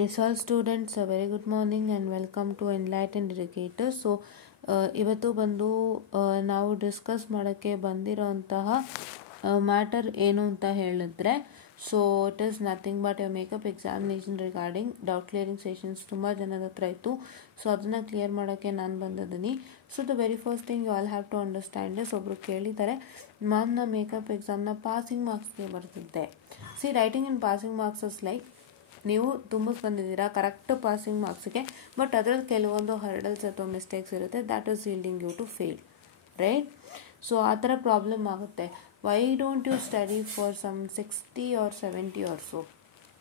Yes, all students, a very good morning and welcome to Enlightened Educators. So, ಇವತ್ತು ಬಂದು ನಾವು discuss ಮಾಡೋಕ್ಕೆ ಬಂದಿರೋಂತಹ matter ಏನು ಅಂತ ಹೇಳಿದ್ರೆ, so it is nothing but A makeup examination regarding doubt clearing sessions ತುಂಬ ಜನದ ಹತ್ರ ಇತ್ತು. ಸೊ ಅದನ್ನು ಕ್ಲಿಯರ್ ಮಾಡೋಕ್ಕೆ ನಾನು ಬಂದಿದ್ದೀನಿ. So the very first thing you all have to understand is, ಒಬ್ಬರು ಕೇಳಿದ್ದಾರೆ ಮ್ಯಾಮ್ ನಾ ಮೇಕಪ್ ಎಕ್ಸಾಮ್ನ ಪಾಸಿಂಗ್ ಮಾರ್ಕ್ಸ್ಗೆ ಬರ್ತಿದ್ದೆ. See writing in passing marks is like ನೀವು ತುಂಬಿಸಿ ಬಂದಿದ್ದೀರಾ ಕರೆಕ್ಟ್ ಪಾಸಿಂಗ್ ಮಾರ್ಕ್ಸ್ಗೆ, ಬಟ್ ಅದರಲ್ಲಿ ಕೆಲವೊಂದು ಹರ್ಡಲ್ಸ್ ಅಥವಾ ಮಿಸ್ಟೇಕ್ಸ್ ಇರುತ್ತೆ, that is yielding you to fail, right? So ಆ ಥರ ಪ್ರಾಬ್ಲಮ್ ಆಗುತ್ತೆ. Why don't you study for some 60 or 70 or so,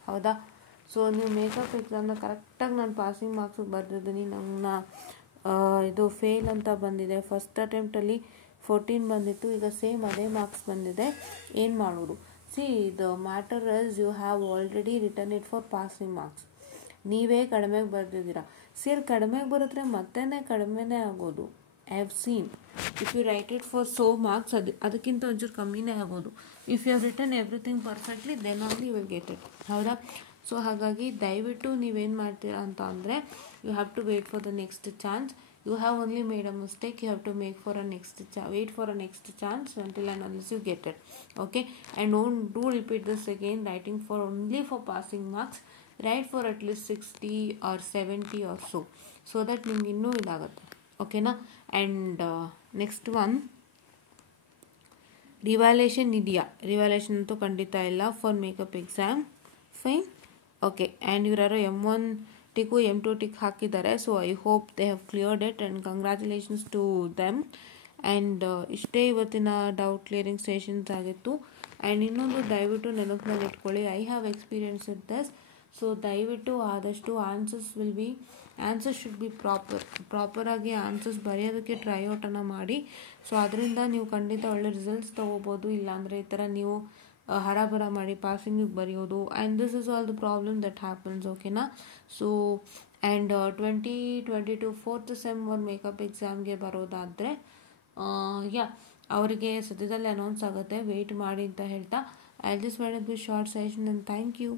ಹೌದಾ? ಸೊ ನೀವು ಮೇಕಪ್ ಎಕ್ಸಾಮ್ನ ಕರೆಕ್ಟಾಗಿ ನಾನು ಪಾಸಿಂಗ್ ಮಾರ್ಕ್ಸಿಗೆ ಬರೆದಿದ್ದೀನಿ, ನನ್ನ ಇದು ಫೇಲ್ ಅಂತ ಬಂದಿದೆ. ಫಸ್ಟ್ ಅಟೆಂಪ್ಟಲ್ಲಿ 14 ಬಂದಿತ್ತು, ಈಗ ಸೇಮ್ ಅದೇ ಮಾರ್ಕ್ಸ್ ಬಂದಿದೆ. ಏನು ಮಾಡೋದು? See, the matter is you have already written it for passing marks. ನೀವೇ ಕಡಿಮೆಗೆ ಬರೆದಿದ್ದೀರಾ. ಸೇರಿ ಕಡಿಮೆಗೆ ಬರೆದ್ರೆ ಮತ್ತೇ ಕಡಿಮೆನೇ ಆಗೋದು. I have seen if you write it for so marks ಅದಕ್ಕಿಂತ ಒಂಚೂರು ಕಮ್ಮಿನೇ ಆಗೋದು. If you have written everything perfectly then only you will get it, ಹೌದಾ? ಸೊ ಹಾಗಾಗಿ ದಯವಿಟ್ಟು ನೀವೇನು ಮಾಡ್ತೀರಾ ಅಂತ ಅಂದರೆ, you have to wait for the next chance. You have only made a mistake, you have to make for a wait for a next chance until and unless you get it, okay? And don't do repeat this again, writing for only for passing marks. Write for at least 60 or 70 or so that ನಿಮ್ಗೆ ಇನ್ನೂ ಇದಾಗುತ್ತೆ, ಓಕೆನಾ? And next one, revaluation ಇದೆಯಾ? Revaluation ಅಂತೂ ಖಂಡಿತ ಇಲ್ಲ for makeup exam, fine, okay? And ಇವರಾರು M1 tick M2 tick ಹಾಕಿದ್ದಾರೆ. So I hope they have cleared it and congratulations to them. And ಇಷ್ಟೇ ಇವತ್ತಿನ ಡೌಟ್ ಕ್ಲಿಯರಿಂಗ್ ಸೆಷನ್ಸ್ ಆಗಿತ್ತು. ಆ್ಯಂಡ್ ಇನ್ನೊಂದು ದಯವಿಟ್ಟು ನೆನಪಿನಲ್ಲಿ ಇಟ್ಕೊಳ್ಳಿ, I have experience with this. So ದಯವಿಟ್ಟು ಆದಷ್ಟು ಆನ್ಸರ್ಸ್ ಶುಡ್ ಬಿ ಪ್ರಾಪರಾಗಿ ಆನ್ಸರ್ಸ್ ಬರೆಯೋದಕ್ಕೆ ಟ್ರೈ ಔಟನ್ನು ಮಾಡಿ. ಸೊ ಅದರಿಂದ ನೀವು ಖಂಡಿತ ಒಳ್ಳೆ ರಿಸಲ್ಟ್ಸ್ ತೊಗೋಬೋದು. ಇಲ್ಲಾಂದರೆ ಈ ಥರ ನೀವು ಹರಾಬರ ಮಾಡಿ ಪಾಸಿಂಗಿಗೆ ಬರೆಯೋದು, and this is all the problem that happens, ಓಕೆನಾ? ಸೊ ಆ್ಯಂಡ್ 2022 4th ಸೆಮ್ ಒಂದು ಮೇಕಪ್ ಎಕ್ಸಾಮ್ಗೆ ಬರೋದಾದರೆ ಅವರಿಗೆ ಸದ್ಯದಲ್ಲೇ ಅನೌನ್ಸ್ ಆಗುತ್ತೆ, ವೆಯ್ಟ್ ಮಾಡಿ ಅಂತ ಹೇಳ್ತಾ I just made a short session and thank you.